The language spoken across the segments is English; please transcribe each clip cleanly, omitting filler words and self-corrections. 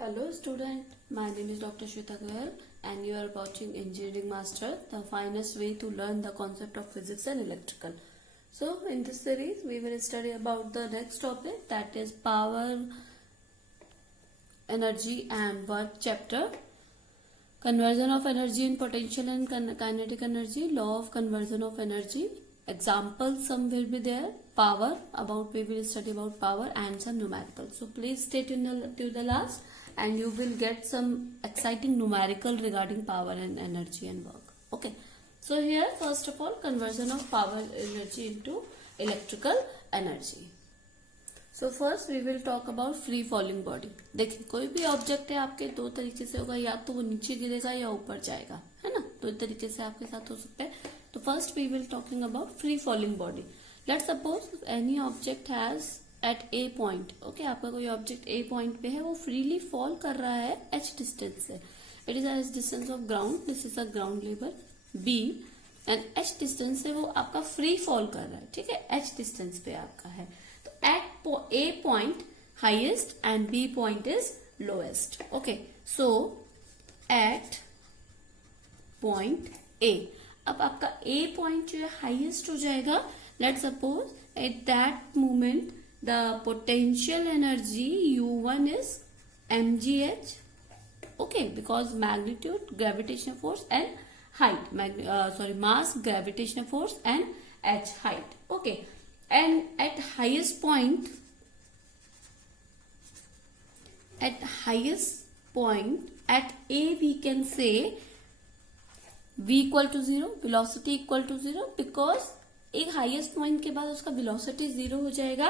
Hello student, my name is Dr. Shweta Goyal and you are watching Engineering Master, the finest way to learn the concept of physics and electrical. So in this series we will study about the next topic, that is power, energy and work chapter. Conversion of energy in potential and kinetic energy, law of conversion of energy. Examples some will be there. Power, about we will study about power and some numerical. So please stay till the last and you will get some exciting numerical regarding power and energy and work. Okay. So here first of all conversion of power energy into electrical energy. So first we will talk about free falling body. देखिए कोई भी object है आपके दो तरीके से होगा, या तो वो नीचे गिरेगा या ऊपर जाएगा, है ना, दो तरीके से आपके साथ हो सकता है. तो first we will talking about free falling body. Let's suppose any object has at A point. Okay, आपका कोई ऑब्जेक्ट ए पॉइंट पे है, वो फ्रीली फॉल कर रहा है एच डिस्टेंस से. It is h distance of ground, this is a ground level b, and h distance से वो आपका फ्री फॉल कर रहा है. ठीक है, एच डिस्टेंस पे आपका है. तो eight A point highest and B point is lowest. Okay, so at point A, अब आपका A point जो है highest हो जाएगा. Let's suppose at that moment the potential energy U1 is mgh. Okay, because magnitude, gravitational force and height, mass, gravitational force and h, height. Okay, and at highest point at A we can say v equal to 0, velocity equal to 0, because एक highest point के बाद उसका velocity 0 हो जाएगा,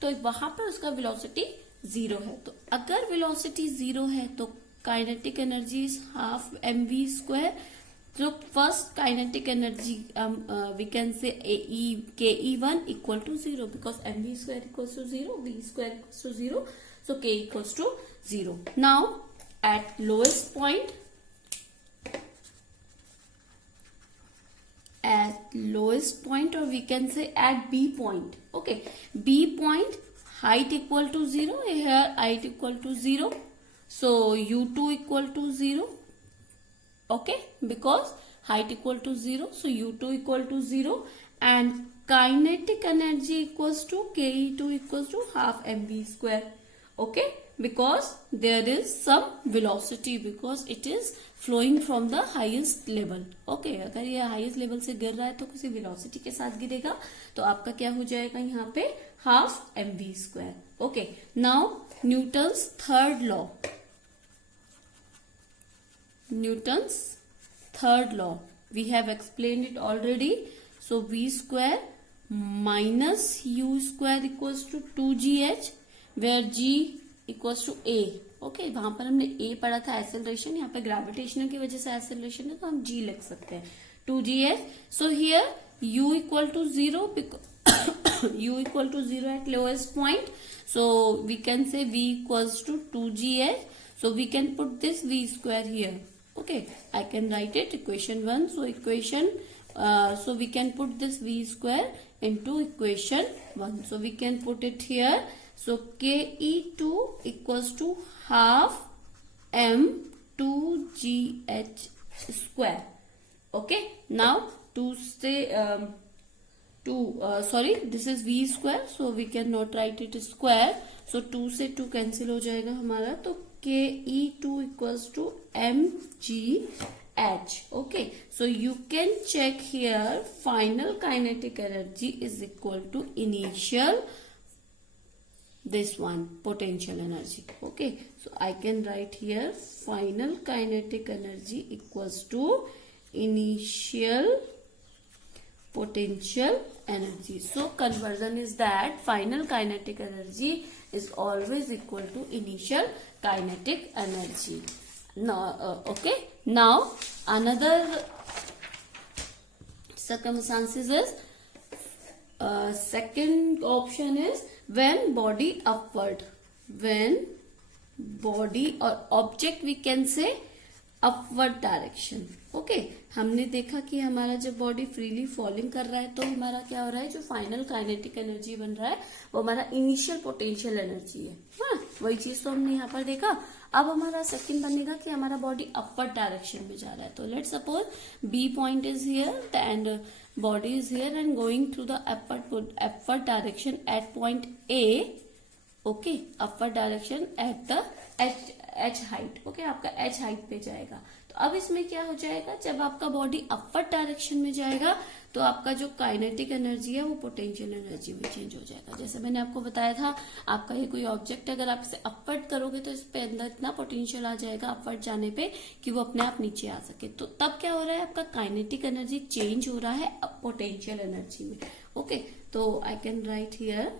तो वहां पर उसका वेलोसिटी 0 है. तो अगर वेलोसिटी 0 है तो kinetic energy is half mv square. जो first kinetic energy we can say ke1 equal to 0, because mv square equals to 0, v square equals to 0, so k equals to 0. Now at lowest point, or we can say at B point. Okay, B point, height equal to 0, here height equal to 0, so u2 equal to 0. Okay, because height equal to 0, so u2 equal to 0, and kinetic energy equals to ke2 equals to half mv square. Okay, because there is some velocity, because it is flowing from the highest level. Okay, अगर ये highest level से गिर रहा है तो किसी velocity के साथ गिरेगा, तो आपका क्या हो जाएगा यहाँ पे half mv square. Okay, now Newton's third law. Newton's third law, we have explained it already. So v square minus u square equals to 2gh, where g equals to a. Okay, वहां पर हमने a पढ़ा था acceleration, यहाँ पे gravitation की वजह से एक्सेलरेशन है तो हम g लिख सकते हैं 2gh. So here u equal to 0 because u equal to 0 at lowest point, so we can say v equals to 2gh. So we can put this v square here. Okay, I can write it equation 1. So so we can put this v square into equation 1. So we can put it here. So ke2 equals to half m2gh square. Okay, now this is v square, so we cannot write it square. So 2 से 2 cancel हो जाएगा हमारा, तो ke2 equals to mgh. Okay, so you can check here final kinetic energy is equal to initial, this one, potential energy. Okay, so I can write here final kinetic energy equals to initial potential energy. So conversion is that final kinetic energy is always equal to initial kinetic energy. Now, okay, now another circumstances is second option is when body upward, when body or object we can say upward direction. Okay, हमने देखा कि हमारा जब body freely falling कर रहा है तो हमारा क्या हो रहा है, जो फाइनल काइनेटिक एनर्जी बन रहा है वो हमारा इनिशियल पोटेंशियल एनर्जी है। हाँ, वही चीज तो हमने यहाँ पर देखा। अब हमारा सेकंड बनेगा कि हमारा बॉडी अपवर्ड डायरेक्शन में जा रहा है। तो let suppose b point is here and body is here and going through the upward direction at point a. Okay, upward direction at the h height. Okay, आपका h height पे जाएगा। तो अब इसमें क्या हो जाएगा, जब आपका बॉडी अपवर्ड डायरेक्शन में जाएगा तो आपका जो काइनेटिक एनर्जी है वो पोटेंशियल एनर्जी में चेंज हो जाएगा। जैसे मैंने आपको बताया था, आपका ये कोई ऑब्जेक्ट है, अगर आप इसे अपवर्ड करोगे तो इस पे अंदर इतना पोटेंशियल आ जाएगा अपवर्ड जाने पे कि वो अपने आप नीचे आ सके। तो तब क्या हो रहा है, आपका काइनेटिक एनर्जी चेंज हो रहा है पोटेंशियल एनर्जी में। ओके, तो I can write here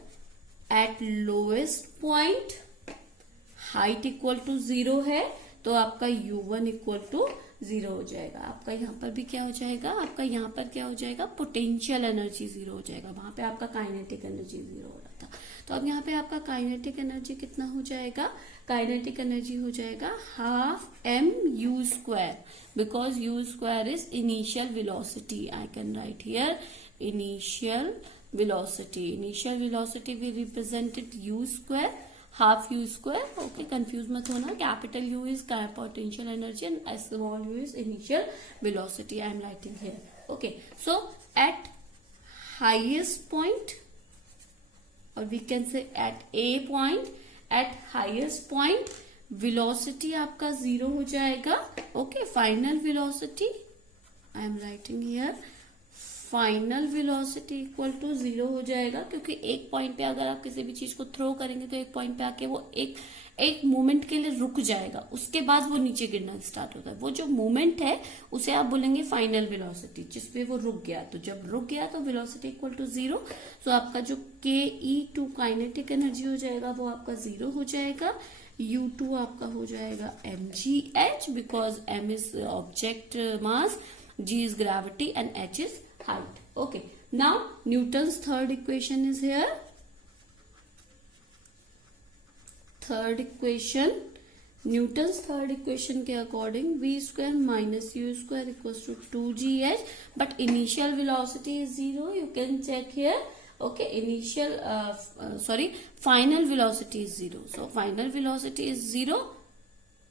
at lowest point height equal to 0 है तो आपका u1 इक्वल टू 0 हो जाएगा। आपका यहाँ पर भी क्या हो जाएगा, आपका यहाँ पर क्या हो जाएगा, पोटेंशियल एनर्जी 0 हो जाएगा। वहां पे आपका काइनेटिक एनर्जी 0 हो रहा था। तो अब यहाँ पे आपका काइनेटिक एनर्जी कितना हो जाएगा, काइनेटिक एनर्जी हो जाएगा half m u square, because u square is initial velocity. I can write here initial velocity. Initial velocity we represented u square, half u square. Okay, confuse मत होना, capital U is potential energy and small u is initial velocity. I am writing here. Okay, so at highest point, और we can say at A point, at highest point velocity आपका 0 हो जाएगा। Okay, final velocity I am writing here, final velocity equal to 0 हो जाएगा, क्योंकि एक point पे अगर आप किसी भी चीज को थ्रो करेंगे तो एक पॉइंट पे आके वो एक मोमेंट के लिए रुक जाएगा, उसके बाद वो नीचे गिरना स्टार्ट होता है। वो जो मोमेंट है उसे आप बोलेंगे फाइनल वेलोसिटी, जिसपे वो रुक गया। तो जब रुक गया तो वेलोसिटी इक्वल टू 0। सो आपका जो ke2 काइनेटिक एनर्जी हो जाएगा वो आपका 0 हो जाएगा। u2 आपका हो जाएगा mgh, because m is object mass, g is gravity and h is height. Okay, now Newton's third equation is here. Third equation, Newton's third equation के according v square minus u square equals to 2gh, but initial velocity is 0. You can check here. Okay, final velocity is 0. So final velocity is 0.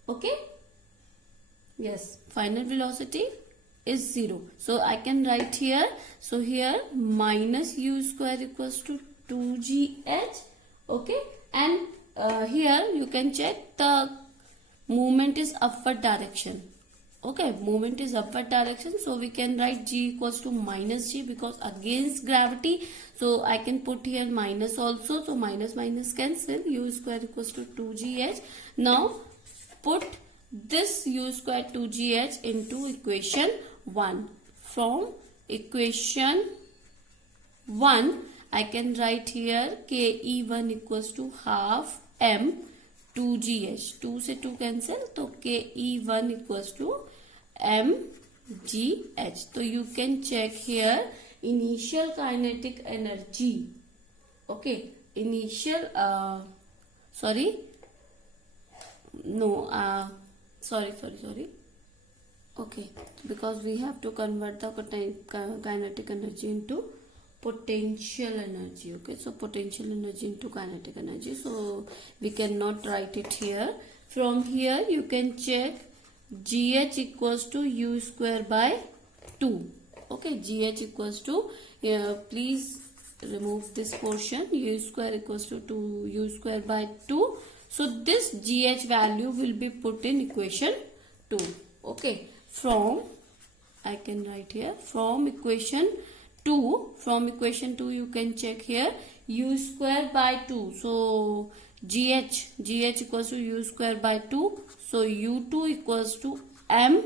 Okay, yes, final velocity is 0. So I can write here. So here minus u square equals to 2gh. Okay, and here you can check the movement is upward direction. Okay, movement is upward direction. So we can write g equals to minus g, because against gravity. So I can put here minus also. So minus minus cancel. U square equals to 2gh. Now put this u square 2gh into equation 1. From equation 1 I can write here ke1 equals to half m 2gh. 2 से 2 cancel, तो ke1 equals to mgh. तो you can check here initial kinetic energy. Okay, initial sorry, okay, because we have to convert the kinetic energy into potential energy. Okay, so potential energy into kinetic energy, so we cannot write it here. From here you can check gh equals to u square by 2. Okay, gh equals to, please remove this portion, u square equals to 2u square by 2. So this gh value will be put in equation 2. Okay, from, I can write here, from equation 2 you can check here u square by 2. So gh equals to u square by 2. So u2 equals to m,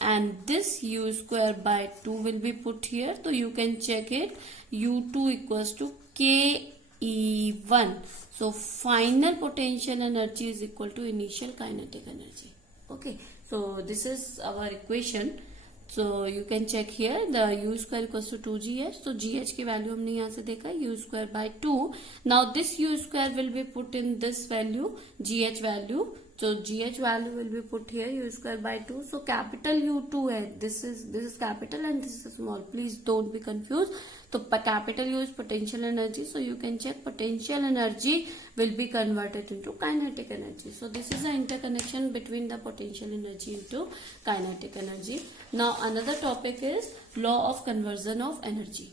and this u square by 2 will be put here. So you can check it, u2 equals to ke1. So final potential energy is equal to initial kinetic energy. Okay, so this is our equation. So you can check here the u square equals to 2gh. So gh की value हमने यहाँ से देखा u square by 2. Now this u square will be put in this value, gh value. So GH value will be put here, u square by 2. So capital U2 है, this is capital and this is small. Please don't be confused. So capital U is potential energy. So you can check potential energy will be converted into kinetic energy. So this is the interconnection between the potential energy into kinetic energy. Now another topic is law of conversion of energy.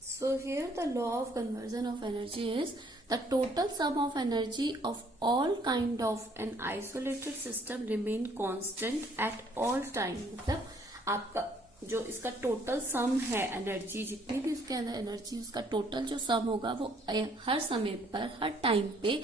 So here the law of conversion of energy is the total sum of energy of all kind of an isolated system remain constant at all time. मतलब आपका जो इसका total sum है energy, जितनी भी इसके अंदर energy, उसका टोटल जो सम होगा वो हर समय पर हर टाइम पे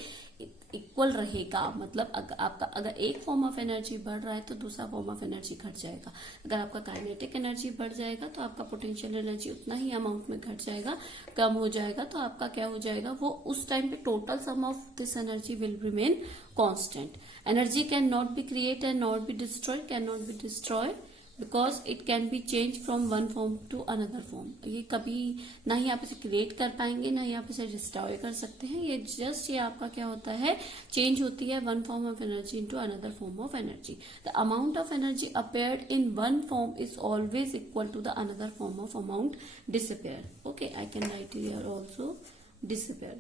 इक्वल रहेगा. मतलब आपका अगर एक फॉर्म ऑफ एनर्जी बढ़ रहा है तो दूसरा फॉर्म ऑफ एनर्जी घट जाएगा. अगर आपका काइनेटिक एनर्जी बढ़ जाएगा तो आपका पोटेंशियल एनर्जी उतना ही अमाउंट में घट जाएगा, कम हो जाएगा. तो आपका क्या हो जाएगा, वो उस टाइम पे total sum of this energy will remain constant. Energy can not be create and not be destroy, can not be destroy because it can be change from one form to another form. ये कभी ना ही आप इसे create कर पाएंगे, ना ही आप इसे डिस्ट्रॉय कर सकते हैं. ये जस्ट ये आपका क्या होता है, चेंज होती है one form of energy into another form of energy. The amount of energy appeared in one form is always equal to the another form of amount disappear. Okay, I can write here also disappear.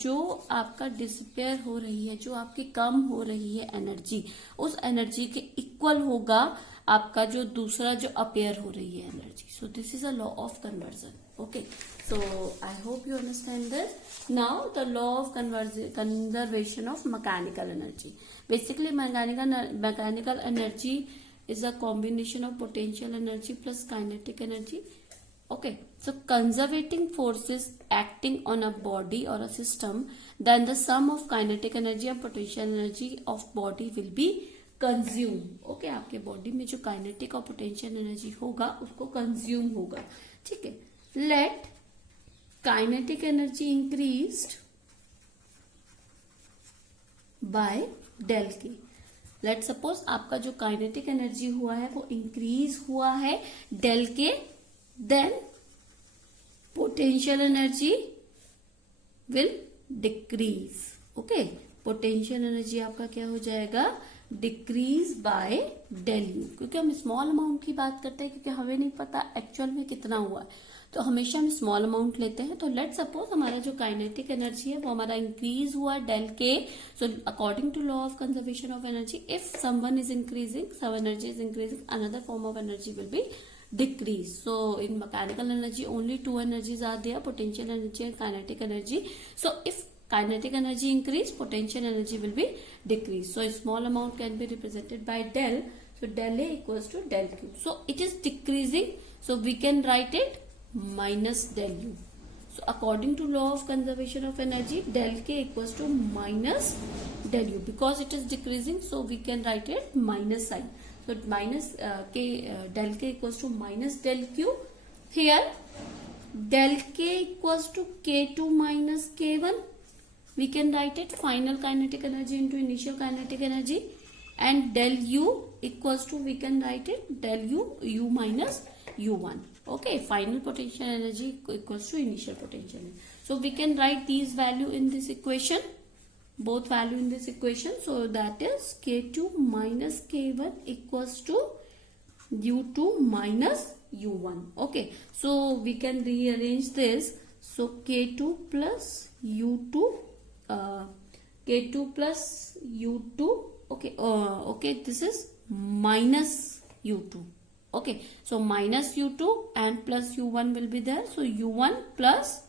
जो आपका disappear हो रही है, जो आपकी कम हो रही है एनर्जी, उस एनर्जी के इक्वल होगा आपका जो दूसरा जो अपेयर हो रही है energy. So this is a law of conversion. Okay, so I hope you understand this. Now the law of conservation of mechanical energy. Basically mechanical energy is a combination of potential energy plus kinetic energy. Okay, so conservating forces acting on a body or a system, then the sum of kinetic energy and potential energy of body will be consumed. Okay, आपके body में जो kinetic और potential energy होगा उसको consume होगा. ठीक है, let kinetic energy increased by del K. Let suppose आपका जो काइनेटिक एनर्जी हुआ है वो इंक्रीज हुआ है डेल के, then potential energy will decrease. Okay, potential energy आपका क्या हो जाएगा, डिक्रीज बाय डेल यू. क्योंकि हम स्मॉल अमाउंट की बात करते हैं, क्योंकि हमें नहीं पता एक्चुअल में कितना हुआ है, तो हमेशा हम स्मॉल अमाउंट लेते हैं. तो लेट सपोज हमारा जो काइनेटिक एनर्जी है वो हमारा इंक्रीज हुआ डेल के. So according to law of conservation of energy, if someone is increasing, some energy is increasing, another form of energy will be decrease. So in mechanical energy only two energies are there, potential energy and kinetic energy. So if kinetic energy increase, potential energy will be decrease. So a small amount can be represented by del. So del A equals to del Q. So it is decreasing, so we can write it minus del U. So according to law of conservation of energy, del K equals to minus del U. Because it is decreasing, so we can write it minus sign. So minus del K equals to minus del Q. Here del K equals to K2 minus K1. We can write it final kinetic energy into initial kinetic energy. And del U equals to, we can write it del U minus U1. Okay, final potential energy equals to initial potential energy. So we can write these value in this equation. Both value in this equation. So that is K2 minus K1 equals to U2 minus U1. Okay, so we can rearrange this. So K2 plus U2, K2 plus U2. Okay, okay, this is minus U2. Okay, so minus U2 and plus U1 will be there. So U1 plus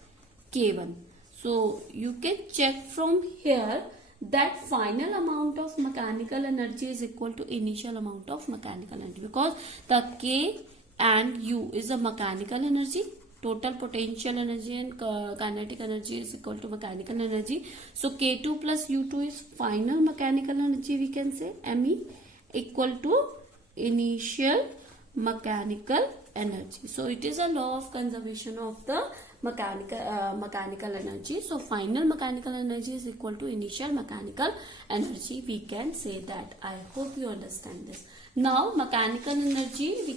K1. So you can check from here that final amount of mechanical energy is equal to initial amount of mechanical energy, because the K and U is a mechanical energy. Total potential energy and kinetic energy is equal to mechanical energy. So K2 plus U2 is final mechanical energy, we can say ME, equal to initial mechanical energy. So it is a law of conservation of the mechanical energy. So final mechanical energy is equal to initial mechanical energy, we can say that. I hope you understand this. Now mechanical energy, we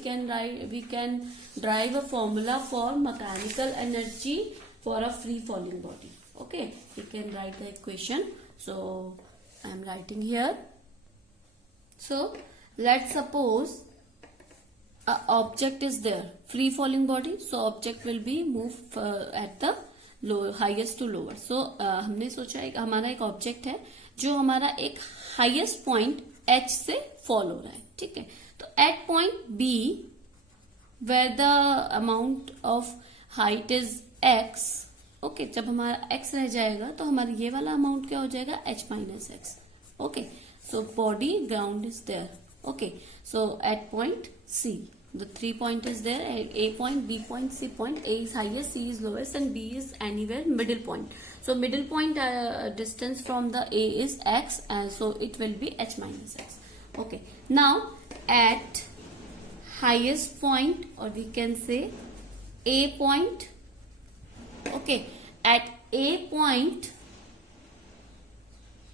can drive a formula for mechanical energy for a free falling body. Okay, we can write the equation. So I am writing here. So let's suppose a object is there, free falling body, so object will be move at the highest to lower. So हमने सोचा एक हमारा एक object है जो हमारा एक highest point H से फॉल हो रहा है, ठीक है. तो at point B where the amount of height is x, okay, जब हमारा x रह जाएगा तो हमारा ये वाला अमाउंट क्या हो जाएगा, h minus x. Okay, so body ground is there. Okay, so at point C the 3 point is there, A point, B point, C point. A is highest, C is lowest, and B is anywhere middle point. So middle point distance from the A is x, and so it will be h minus x. Okay, now at highest point, or we can say A point. Okay, at A point,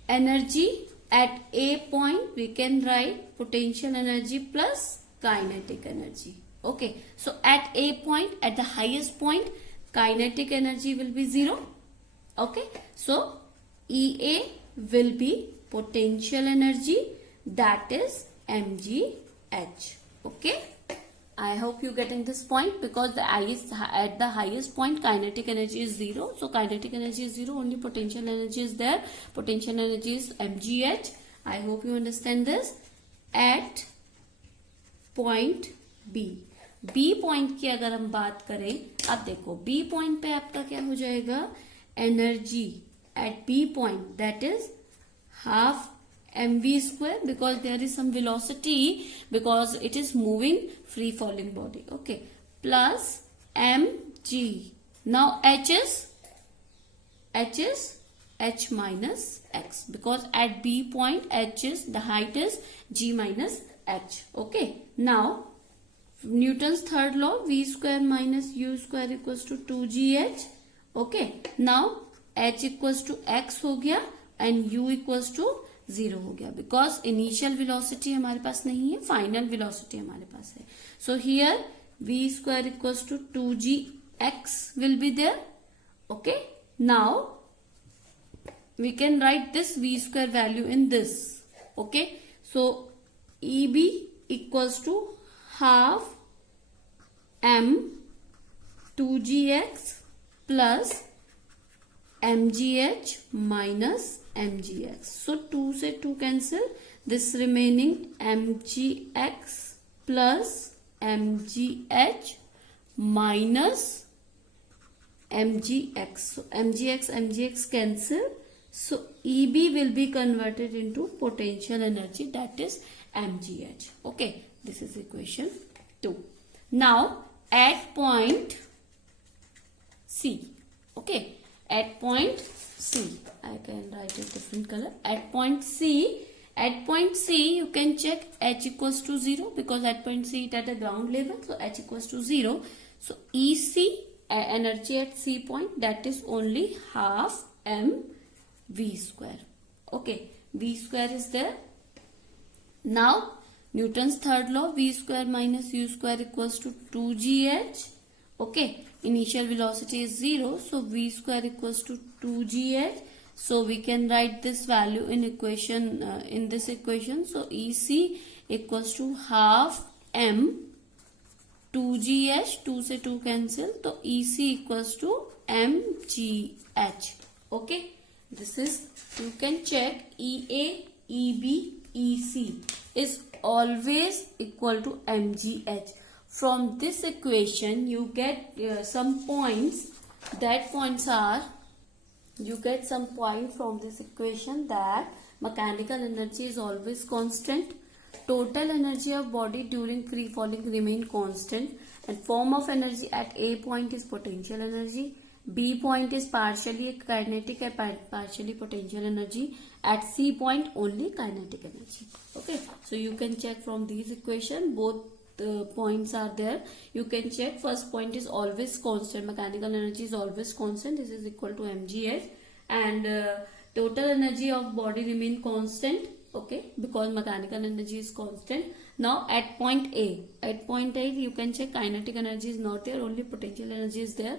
energy at A point we can write potential energy plus kinetic energy. Okay, so at A point, at the highest point, kinetic energy will be 0. Okay, so EA will be potential energy, that is mgh. Okay, I hope you getting this point, because at the highest point kinetic energy is 0. So kinetic energy is 0, only potential energy is there. Potential energy is mgh. I hope you understand this. At point B point की अगर हम बात करें, अब देखो B point पे आपका क्या हो जाएगा, energy at B point that is half mv square, because there is some velocity, because it is moving free falling body. Okay, plus mg. Now h is h minus x, because at b point h is the height is g minus h. Okay, now Newton's third law, v square minus u square equals to 2gh. Okay, now h equals to x हो गया and u equals to 0 हो गया, because initial velocity हमारे पास नहीं है, final velocity हमारे पास है. So here v square equals to 2gx will be there. Okay, now we can write this v square value in this. Okay, so EB equals to half m 2gx plus mgh minus mgx. So 2 से 2 cancel, this remaining mgx plus mgh minus mgx. So mgx cancel. So EB will be converted into potential energy, that is mgh. Okay, this is equation 2. Now at point C. Okay, at point C, I can write a different color. At point C you can check h equals to 0, because at point C it at the ground level, so h equals to 0. So EC, energy at C point, that is only half m v square. Okay, v square is there. Now Newton's third law, v square minus u square equals to 2gh. Okay, initial velocity is 0, so v square equals to 2gh. So we can write this value in equation, in this equation. So EC equals to half m 2gh, 2 से 2 cancel, तो EC equals to mgh. Okay, this is, you can check EA, EB, EC is always equal to mgh. From this equation you get some points. That points are, you get some point from this equation that mechanical energy is always constant, total energy of body during free falling remain constant, and form of energy at A point is potential energy, B point is partially kinetic and partially potential energy, at C point only kinetic energy. Okay, so you can check from these equation, both points are there. You can check, first point is always constant, mechanical energy is always constant, this is equal to mgh, and total energy of body remain constant. Okay, because mechanical energy is constant. Now at point A you can check kinetic energy is not there, only potential energy is there.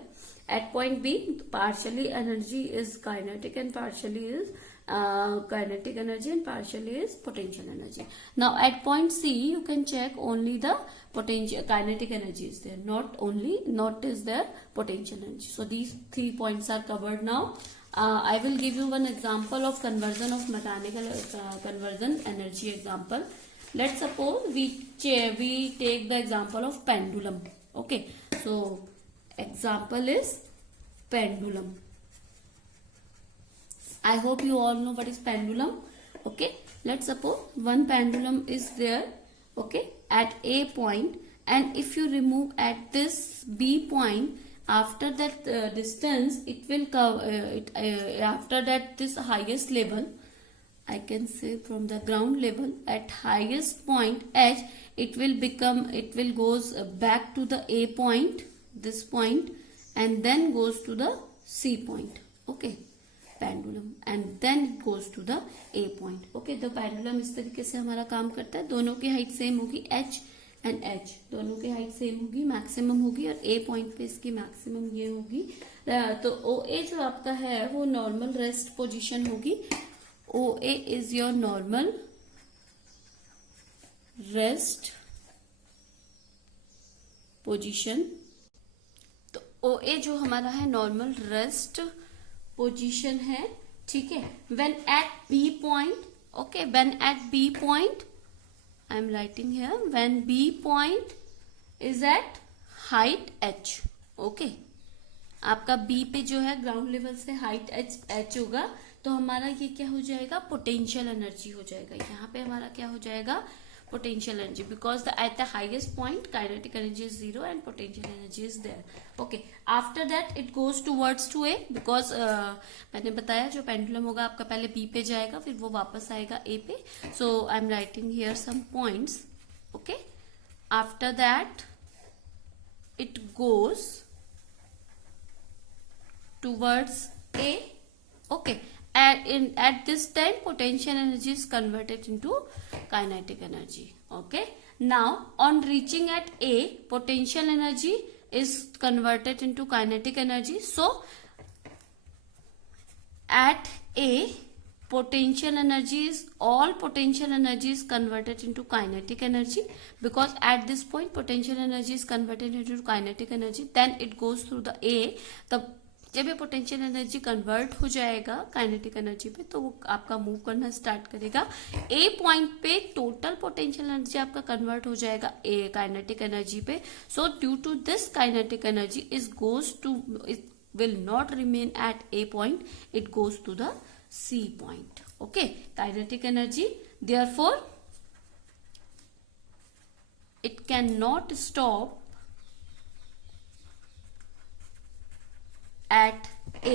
At point B, partially energy is kinetic and partially is kinetic energy and partially is potential energy. Now at point C you can check only the potential kinetic energy is there, not is there potential energy. So these 3 points are covered now. I will give you one example of conversion of mechanical conversion energy example. Let's suppose we take the example of pendulum. Okay, so example is pendulum. I hope you all know what is pendulum. Okay, let's suppose one pendulum is there, okay, at A point, and if you remove at this B point, after that distance it will cover after that this highest level, I can say from the ground level, at highest point H, it will goes back to the A point, this point, and then goes to the C point. Okay, pendulum, and then it goes to the A point. Okay, the pendulum इस तरीके से हमारा काम करता है. दोनों की height same होगी, H एंड H दोनों की हाइट सेम होगी, मैक्सिमम होगी, और A पॉइंट पे इसकी मैक्सिमम ये होगी. तो OA जो आपका है वो नॉर्मल रेस्ट पोजीशन होगी. OA is your normal rest position. तो OA जो हमारा है नॉर्मल रेस्ट पोजीशन है. ठीक है, when at B point, okay, when at B point, I am writing here, when B point is at height H. Okay, आपका B पे जो है ग्राउंड लेवल से हाइट H होगा, तो हमारा ये क्या हो जाएगा, पोटेंशियल एनर्जी हो जाएगा. यहाँ पे हमारा क्या हो जाएगा, potential energy, because at the highest point kinetic energy is 0 and potential energy is there. Okay, after that it goes towards to A, because मैंने बताया जो पेंडुलम होगा आपका पहले बी पे जाएगा, फिर वो वापस आएगा ए पे. So I am writing here some points. Okay, after that it goes towards A. Okay, at this time potential energy is converted into kinetic energy. Okay, now on reaching at A, potential energy is converted into kinetic energy. So at A, all potential energy is converted into kinetic energy, because at this point potential energy is converted into kinetic energy. Then it goes through the A. जब ये potential energy convert हो जाएगा kinetic energy पे, तो वो आपका move करना start करेगा. ए पॉइंट पे टोटल पोटेंशियल एनर्जी आपका कन्वर्ट हो जाएगा ए काइनेटिक एनर्जी पे. So due to this kinetic energy it will not remain at A point, it goes to the C point. Okay, kinetic energy therefore it can not stop at A.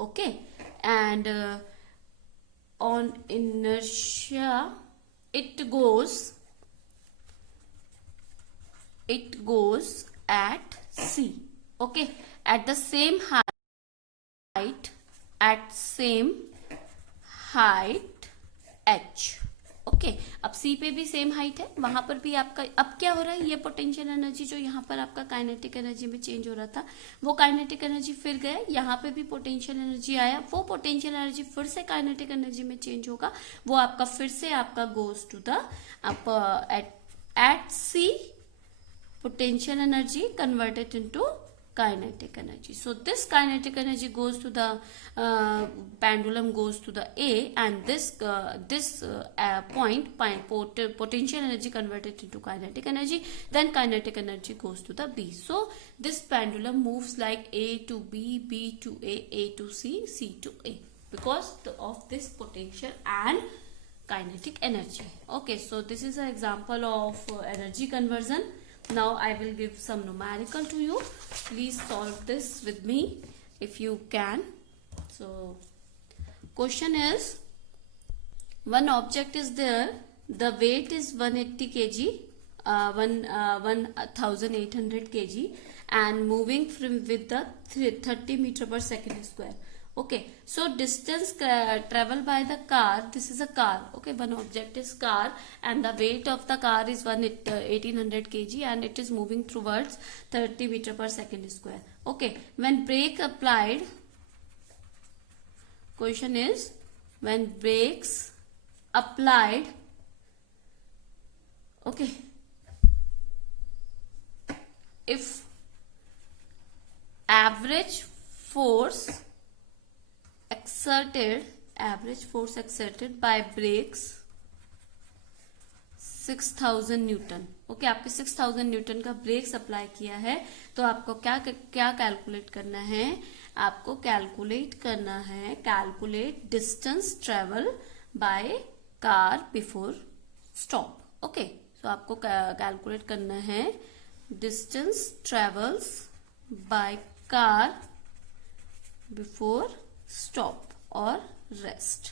Okay, and on inertia it goes at C. Okay, at the same height H. Okay, अब सी पे भी same height है, वहां पर भी आपका अब क्या हो रहा है, ये पोटेंशियल एनर्जी जो यहाँ पर आपका काइनेटिक एनर्जी में चेंज हो रहा था, वो काइनेटिक एनर्जी फिर गया, यहाँ पे भी पोटेंशियल एनर्जी आया, वो पोटेंशियल एनर्जी फिर से काइनेटिक एनर्जी में चेंज होगा, वो आपका फिर से आपका goes to the at C potential energy converted into kinetic energy. So this kinetic energy goes to the pendulum goes to the A, and this potential energy converted into kinetic energy, then kinetic energy goes to the B. So this pendulum moves like A to B, B to A to C, C to A, because of this potential and kinetic energy. Okay, so this is an example of energy conversion. Now I will give some numerical to you. Please solve this with me if you can. So question is, one object is there, the weight is 180 kg, 1800 kg, and moving with the 30 meter per second square. Okay, so distance travel by the car, this is a car. Okay, one object is car, and the weight of the car is 1800 kg, and it is moving towards 30 meter per second square. Okay, when brake applied, question is, when brakes applied, okay, if average force exerted by brakes 6000 Newton, okay, आपके 6000 Newton का breaks apply किया है, तो आपको क्या क्या calculate करना है, आपको calculate distance travel by car before stop, okay. तो आपको कैलकुलेट करना है distance travels by car before stop और रेस्ट,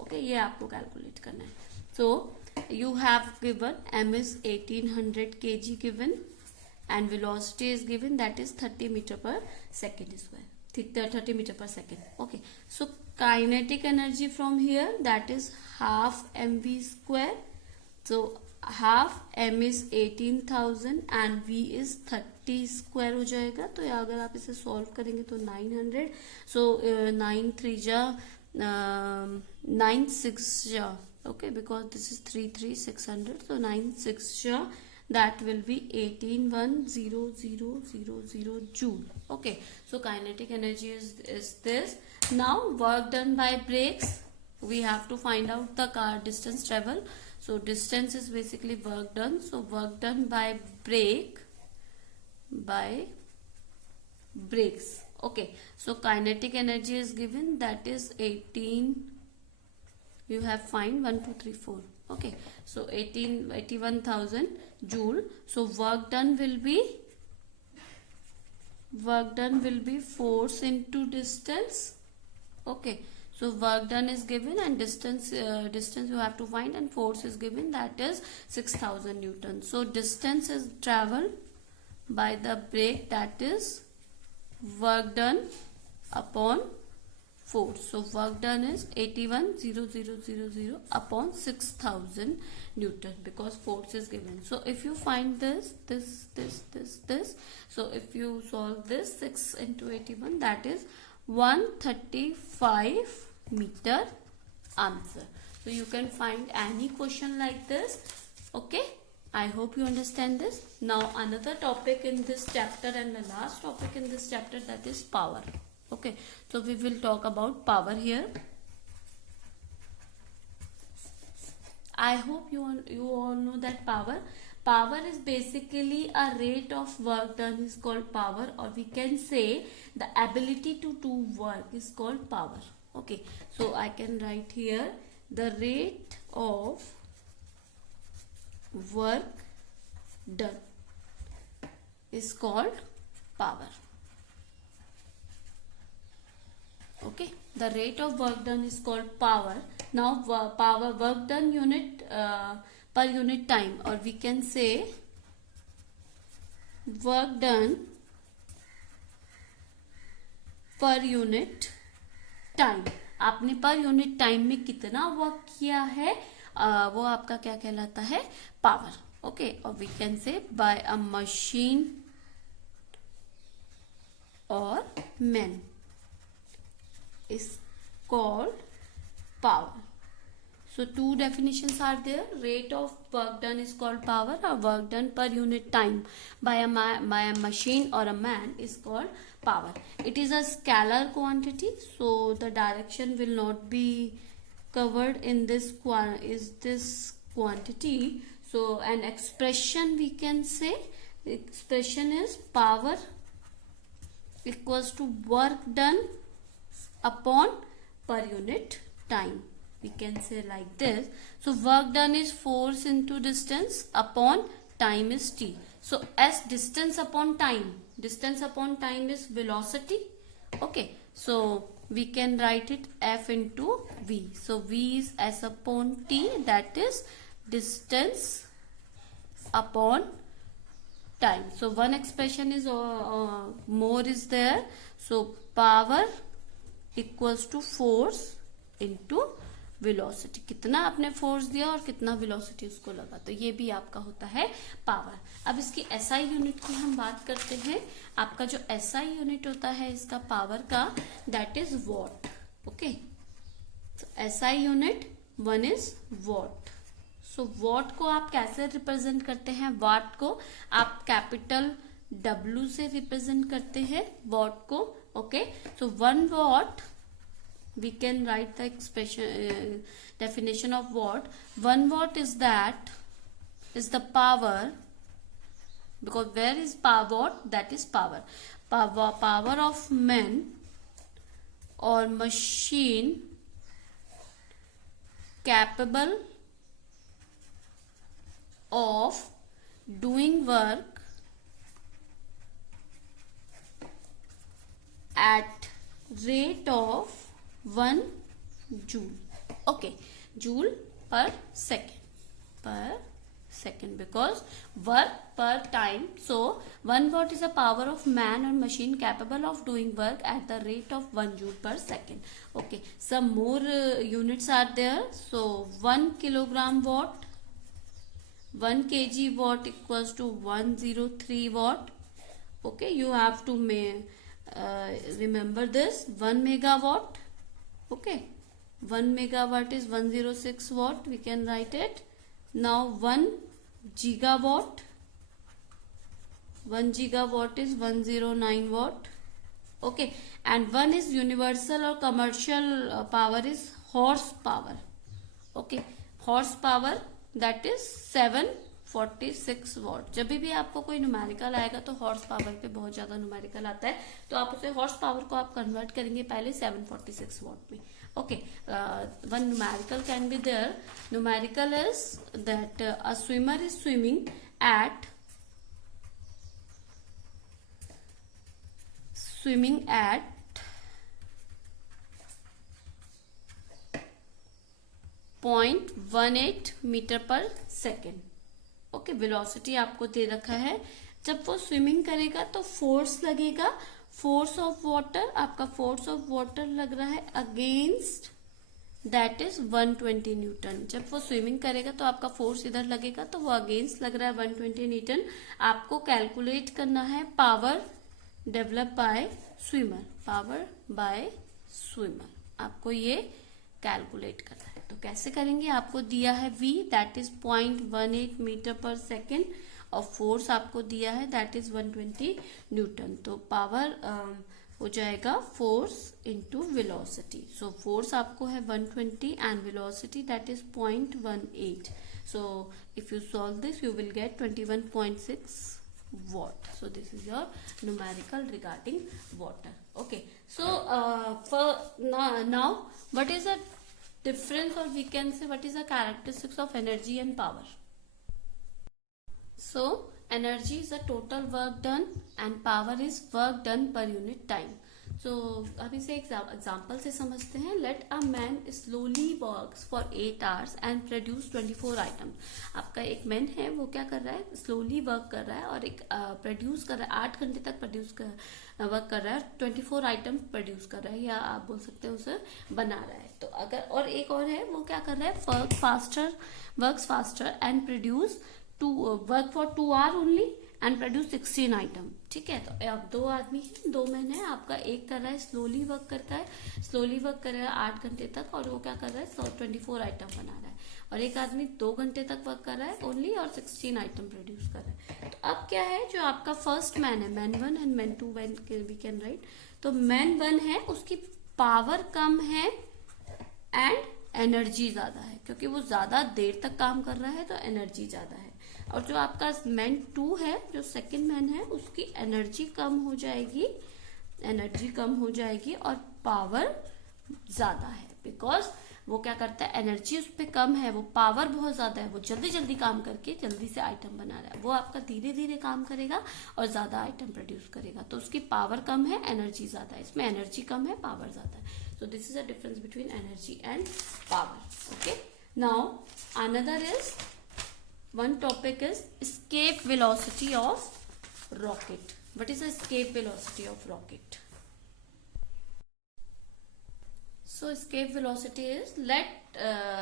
ओके, ये आपको कैलकुलेट करना है। सो you have given m is 1800 kg given and velocity is given, that is 30 meter per second square, 30 meter per second, okay. So kinetic energy from here, that is half mv square, so half m is 18,000 and v is 30 square हो जाएगा। तो अगर आप इसे solve करेंगे तो 900, so 9 3 जा 9 6 जा, okay, because this is 3 600, so 9 6 sure, that will be 18,100,000 joule, okay. So kinetic energy is this. Now work done by brakes, we have to find out the car distance travel, so distance is basically work done, so work done by brakes, okay. So kinetic energy is given, that is 18, you have find 1 2 3 4, okay, so 81,000 joule. So work done will be force into distance, okay. So work done is given and distance you have to find, and force is given, that is 6000 newton. So distance is traveled by the brake, that is work done upon force. So work done is 81,000 upon 6000 newton, because force is given. So if you find this, so if you solve this, 6 into 81, that is 135 meter answer. So you can find any question like this, okay. I hope you understand this. Now another topic in this chapter and the last topic in this chapter, that is power, okay. So we will talk about power here. I hope you all know that power is basically a rate of work done is called power, or we can say the ability to do work is called power, okay. So I can write here the rate of work done is called power, okay. The rate of work done is called power. Now power work done unit per unit time, or we can say work done per unit time. आपने per unit time में कितना work किया है, वो आपका क्या कहलाता है, पावर, ओके. और we can say by a machine और man is called power. So two definitions are there. Rate of work done is called power, or work done per unit time by a machine or a man is called power. It is a scalar quantity, so the direction will not be covered in this quantity. So an expression we can say, the expression is power equals to work done upon per unit time. We can say like this. So work done is force into distance upon time is t. So as distance upon time is velocity, okay. So we can write it F into V. So V is S upon t, that is distance upon time. So one expression is more is there. So power equals to force into velocity, कितना आपने force दिया और कितना velocity उसको लगा, तो ये भी आपका होता है पावर. अब इसकी एसआई यूनिट की हम बात करते हैं. आपका जो एसआई यूनिट होता है इसका पावर का, that is what, okay. SI unit, one is what. So what को आप कैसे रिप्रेजेंट करते हैं? वाट को आप कैपिटल W से रिप्रेजेंट करते हैं वॉट को. Okay, so 1 watt, we can write the expression definition of watt. 1 watt is the power, because where is power? Watt, that is power of man or machine capable of doing work at rate of 1 joule. Okay, joule per second, because work per time. So 1 watt is a power of man or machine capable of doing work at the rate of 1 joule per second. Okay, some more units are there. So 1 kilogram watt, 1 kg watt equals to 103 watt. Okay, you have to remember this. 1 megawatt, okay, 1 megawatt is 106 watt, we can write it. Now 1 gigawatt, 1 gigawatt is 109 watt. Okay, and 1 is universal or commercial power is horsepower. Okay, horsepower, that is 746 what. जब भी आपको कोई numerical आएगा तो horse power पे बहुत ज्यादा numerical आता है, तो आप उसे हॉर्स पावर को आप कन्वर्ट करेंगे पहले 746 वॉट में. Okay, one numerical can be there. Numerical is that a swimmer is swimming at 0.18 metre per second. Okay, velocity आपको दे रखा है. जब वो स्विमिंग करेगा तो फोर्स लगेगा, फोर्स ऑफ वाटर, आपका फोर्स ऑफ वाटर लग रहा है अगेंस्ट, दैट इज 120 न्यूटन. जब वो स्विमिंग करेगा तो आपका फोर्स इधर लगेगा, तो वो अगेंस्ट लग रहा है 120 न्यूटन. आपको कैलकुलेट करना है power develop by swimmer, power bye swimmer, आपको ये कैलकुलेट करना है. तो कैसे करेंगे? आपको दिया है V, that is 0.18 metre per second, और फोर्स आपको दिया है दैट इज 120 न्यूटन. तो पावर हो जाएगा force into velocity. So force आपको है 120 and velocity that is 0.18. So if you solve this you will get 21.6 watt. So this is your numerical regarding water. Okay, so for now what is the difference, or we can say what is the characteristics of energy and power? So energy is the total work done and power is work done per unit time. So अब इसे example से समझते हैं. Let a man slowly works for 8 hours and produce 24 items. आपका एक man है, वो क्या कर रहा है? स्लोली वर्क कर रहा है और एक प्रोड्यूस कर रहा है, 8 घंटे तक वर्क कर रहा है, 24 आइटम प्रोड्यूस कर रहा है, या आप बोल सकते हैं उसे बना रहा है. तो अगर और एक और है, वो क्या कर रहा है? Works faster and produce work for 2 hours only and produce 16 item. ठीक है, तो अब 2 आदमी है, 2 मैन है. आपका एक कर रहा है स्लोली वर्क करता है, स्लोली वर्क कर रहा है 8 घंटे तक, और वो क्या कर रहा है? 24 आइटम बना रहा है. और एक आदमी 2 घंटे तक वर्क कर रहा है ओनली, और 16 आइटम प्रोड्यूस कर रहा है. तो अब क्या है, जो आपका फर्स्ट मैन है, man 1 and man 2 we can write. तो मैन 1 है, उसकी पावर कम है एंड एनर्जी ज्यादा है, क्योंकि वो ज्यादा देर तक काम कर रहा है, तो एनर्जी ज्यादा है. और जो आपका मैन 2 है, जो सेकंड मैन है, उसकी एनर्जी कम हो जाएगी और पावर ज्यादा है, बिकॉज वो क्या करता है? एनर्जी उस पर कम है, वो पावर बहुत ज्यादा है, वो जल्दी जल्दी काम करके जल्दी से आइटम बना रहा है. वो आपका धीरे धीरे काम करेगा और ज्यादा आइटम प्रोड्यूस करेगा, तो उसकी पावर कम है, एनर्जी ज्यादा है. इसमें एनर्जी कम है, पावर ज्यादा है. So this is the difference between energy and power. Okay. Now another is, one topic is escape velocity of rocket. What is the escape velocity of rocket? So escape velocity is, let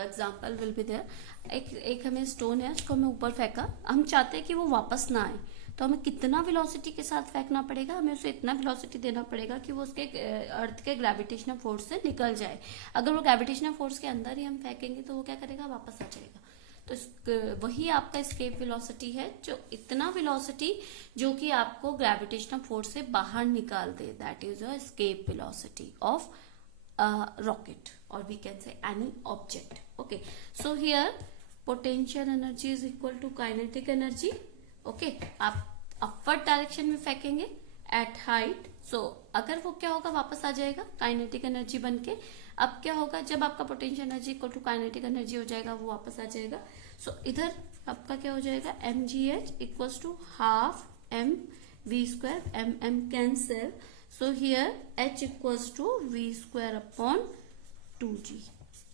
example will be there. एक हमें stone है, उसको हमें ऊपर फेंका, हम चाहते हैं कि वो वापस ना आए, तो हमें कितना वेलोसिटी के साथ फेंकना पड़ेगा, हमें उसे इतना वेलोसिटी देना पड़ेगा कि वो उसके अर्थ के ग्रेविटेशनल फोर्स से निकल जाए। अगर वो ग्रेविटेशनल फोर्स के अंदर ही हम फेंकेंगे तो वो क्या करेगा, वापस आ जाएगा। तो वही आपका एस्केप वेलोसिटी है, जो इतना वेलोसिटी जो कि आपको ग्रेविटेशनल फोर्स से बाहर निकाल दे, that is a escape velocity of rocket, or we can say any object. Okay, so here potential energy is equal to kinetic energy. Okay, आप अपवर्ड डायरेक्शन में फेंकेंगे एट हाइट, सो अगर वो क्या होगा, वापस आ जाएगा काइनेटिक एनर्जी बन के। अब क्या होगा, जब आपका potential energy equal to kinetic energy हो जाएगा, वो वापस आ जाएगा। सो इधर आपका क्या हो जाएगा, mgh equals to half m v square, m cancel, so here h equals to v square upon 2g.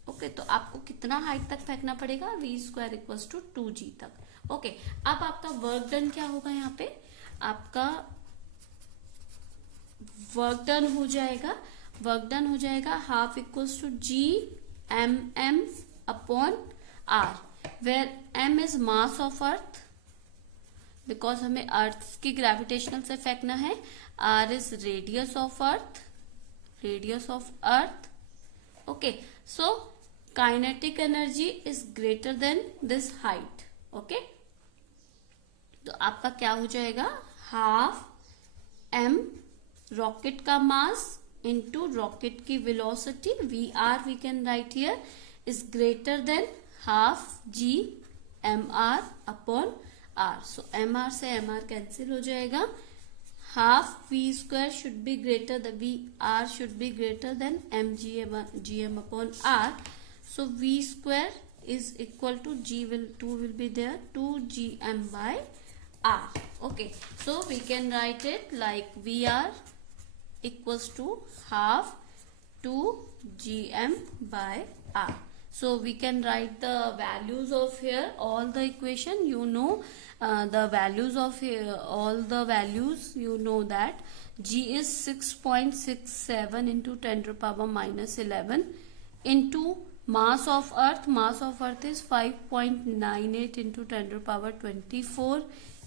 Okay, तो आपको कितना हाइट तक फेंकना पड़ेगा, v square equals to 2g तक। ओके, अब आपका वर्क डन क्या होगा, यहाँ पे आपका वर्क डन हो जाएगा half equals to g m upon r, where m is mass of earth, because हमें अर्थ की ग्रेविटेशनल से फेंकना है। R is radius of earth. Okay, so kinetic energy is greater than this height. Okay, तो आपका क्या हो जाएगा, हाफ m रॉकेट का मास इंटू रॉकेट की velocity vr, we can write here, is greater than half g mr upon r. So mr से mr cancel हो जाएगा, half v square should be greater, the vr should be greater than mgm upon r. So v square is equal to 2 will be there, 2gm by r. Okay, so we can write it like vr equals to half 2gm by r. So we can write the values of here, all the equation, you know, the values of here, all the values, you know that g is 6.67 into 10 to the power minus 11 into mass of earth is 5.98 into 10 to the power 24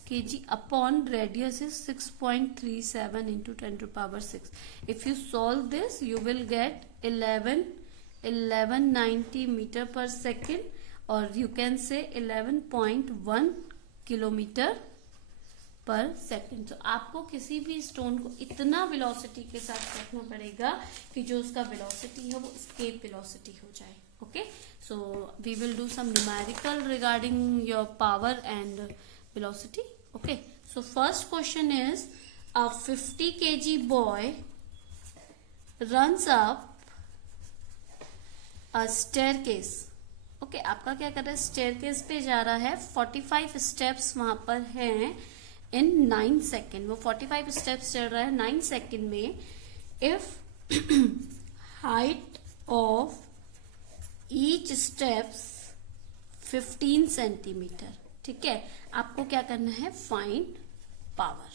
kg upon radius is 6.37 into 10 to the power 6. If you solve this, you will get 1190 meter per second, or you can say 11.1 kilometre पर second. तो आपको किसी भी stone को इतना velocity के साथ फेंकना पड़ेगा कि जो उसका वेलोसिटी है वो एस्केप वेलोसिटी हो जाए। Okay, so we will do some numerical regarding your power and velocity. Okay, so first question is a 50 kg boy runs up a staircase. Okay, आपका क्या कर रहा है, स्टेयरकेस पे जा रहा है, 45 स्टेप्स वहां पर हैं इन 9 सेकेंड, वो 45 स्टेप्स चल रहा है 9 सेकेंड में। If height of each steps 15 centimetre, ठीक है, आपको क्या करना है, फाइंड पावर।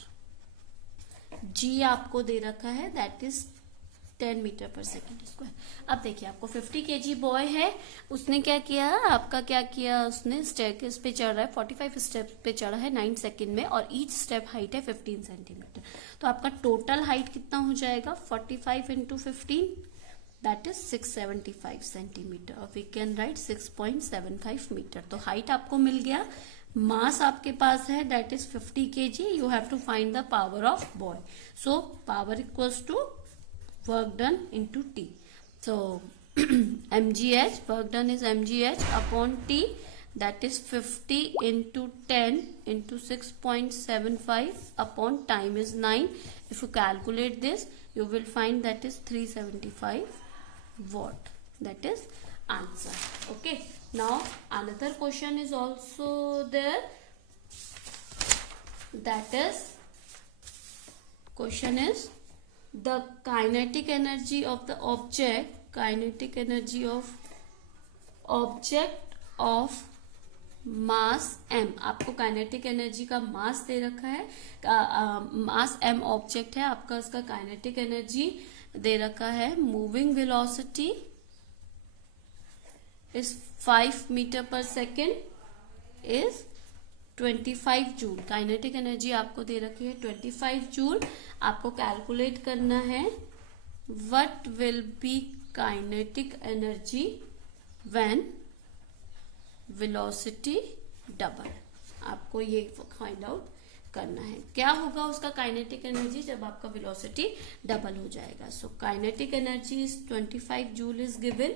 जी आपको दे रखा है, that is 10 metre per second square. अब देखिए, आपको 50 kg बॉय है, उसने क्या किया, आपका क्या किया, उसने स्टेयरकेस पे चढ़ रहा है, 45 स्टेप पे चढ़ा है 9 सेकेंड में, और ईच स्टेप हाइट है 15 सेंटीमीटर। तो आपका टोटल हाइट कितना हो जाएगा, 45 इंटू 15, दैट इज 675 सेंटीमीटर, और वी कैन राइट 6.75 मीटर। तो हाइट आपको मिल गया, मास आपके पास है, that is 50 kg, you have to find the power of boy. So power equals to work done into T. So mgh, work done is mgh upon T, that is 50 into 10 into 6.75 upon time is 9. If you calculate this, you will find that is 375 watt. That is answer. Okay, now another question is also there, that is question is the kinetic energy of the object, kinetic energy of object of mass m। आपको kinetic energy का मास दे रखा है, मास m object है आपका, उसका kinetic energy दे रखा है। Moving velocity is 5 metre per second, is 25 joule kinetic energy आपको दे रखी है 25 जूल। आपको कैलकुलेट करना है what will be kinetic energy when velocity double. आपको ये फाइंड आउट करना है क्या होगा उसका काइनेटिक एनर्जी जब आपका वेलोसिटी डबल हो जाएगा। So kinetic energy is 25 joule is given,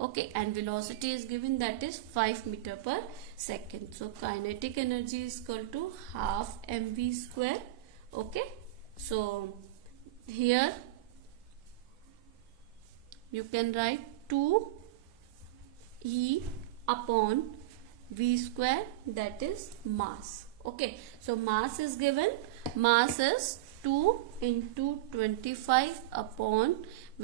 okay, and velocity is given, that is 5 meter per second. So kinetic energy is equal to half mv square. Okay, so here you can write 2 e upon v square, that is mass. Okay, so mass is given, mass is 2 into 25 upon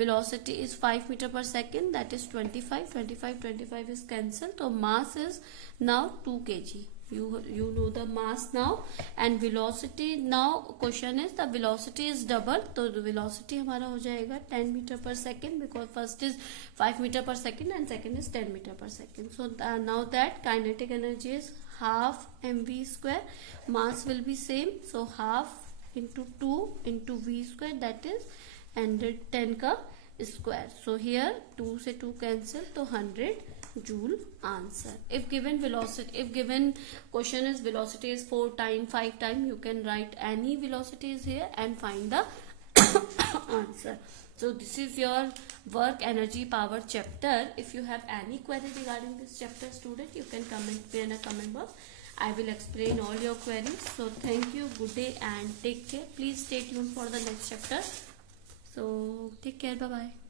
velocity is 5 meter per second, that is 25 is cancelled, so mass is now 2 kg. You know the mass now, and velocity now question is the velocity is double, तो velocity हमारा हो जाएगा 10 meter per second, because first is 5 meter per second and second is 10 meter per second. So now that kinetic energy is half mv square, mass will be same, so half into 2 into v square, that is 110 का square. So here 2 से 2 cancel, तो 100 joule answer. If given velocity, if given question is velocity is 4 time 5 time, you can write any velocity is here and find the answer. So this is your work energy power chapter. If you have any query regarding this chapter, student, you can comment in a comment box. I will explain all your queries. So thank you, good day and take care. Please stay tuned for the next chapter. So take care, bye bye.